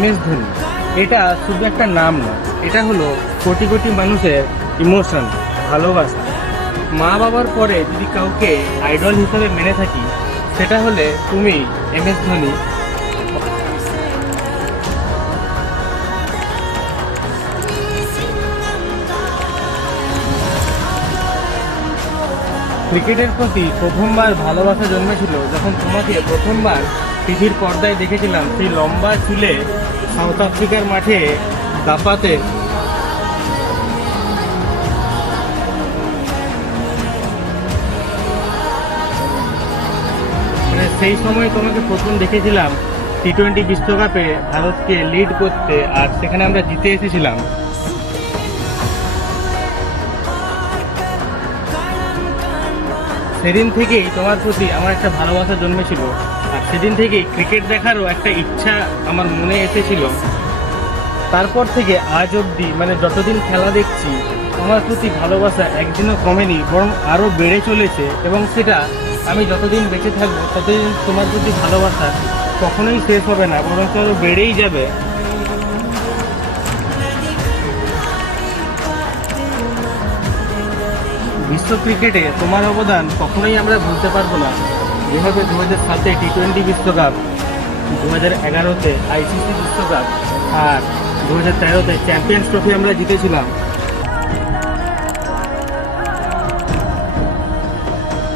MS Dhoni এটা শুধু একটা নাম না, এটা হলো কোটি কোটি মানুষের ইমোশন, ভালোবাসা। মা বাবার পরে যদি কাউকে আইডল হিসেবে মেনে থাকি, সেটা হলে তুমি, MS ধোনি। ক্রিকেটের প্রতি প্রথমবার ভালোবাসা জন্মেছিল যখন তোমাকে প্রথমবার টিভির পর্দায় দেখেছিলাম, সেই লম্বা চুলে সাউথ আফ্রিকার মাঠে দাপাতে। সেই সময় তোমাকে প্রথম দেখেছিলাম T20 বিশ্বকাপে ভারতকে লিড করতে, আর সেখানে আমরা জিতে এসেছিলাম। সেদিন থেকেই তোমার প্রতি আমার একটা ভালোবাসা জন্মেছিল, আর সেদিন থেকেই ক্রিকেট দেখারও একটা ইচ্ছা আমার মনে এসেছিল। তারপর থেকে আজ অবধি, মানে যতদিন খেলা দেখছি, তোমার প্রতি ভালোবাসা একদিনও কমেনি, বরং আরও বেড়ে চলেছে। এবং সেটা আমি যতদিন বেঁচে থাকবো ততদিন তোমার প্রতি ভালোবাসা কখনোই শেষ হবে না, বরং আরও বেড়েই যাবে। বিশ্ব ক্রিকেটে তোমার অবদান কখনোই আমরা ভুলতে পারবো না। যেভাবে 2007-এ T20 বিশ্বকাপ, 2011-তে ICC বিশ্বকাপ, আর 2013-তে চ্যাম্পিয়ন্স ট্রফি আমরা জিতেছিলাম,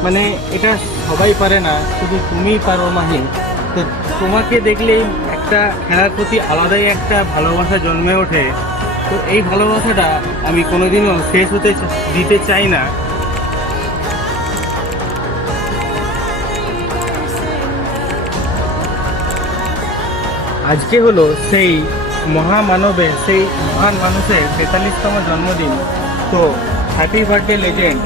মানে এটা সবাই পারে না, শুধু তুমিই পারো মাহি। তো তোমাকে দেখলেই একটা খেলার প্রতি আলাদাই একটা ভালোবাসা জন্মে ওঠে। তো এই ভালোবাসাটা আমি কোনোদিনও শেষ হতে দিতে চাই না। আজকে হলো সেই মহামানবের, সেই মহান মানুষের 43তম জন্মদিন। তো happy birthday legend,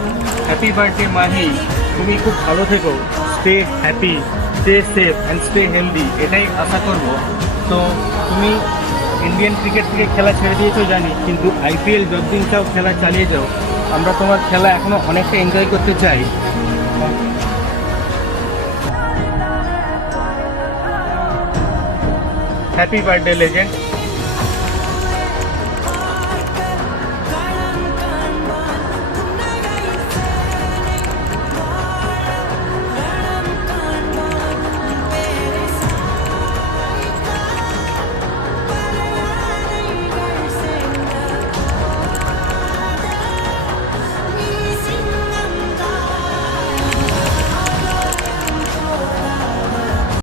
happy birthday Mahi. তুমি খুব ভালো থেকো, stay happy, stay safe and stay healthy, এটাই আশা করব। তো তুমি ইন্ডিয়ান ক্রিকেট থেকে খেলা ছেড়ে দিয়েছো জানি, কিন্তু IPL যতদিন চাও খেলা চালিয়ে যাও। আমরা তোমার খেলা এখনো অনেকটা এনজয় করতে চাই। Happy birthday legend.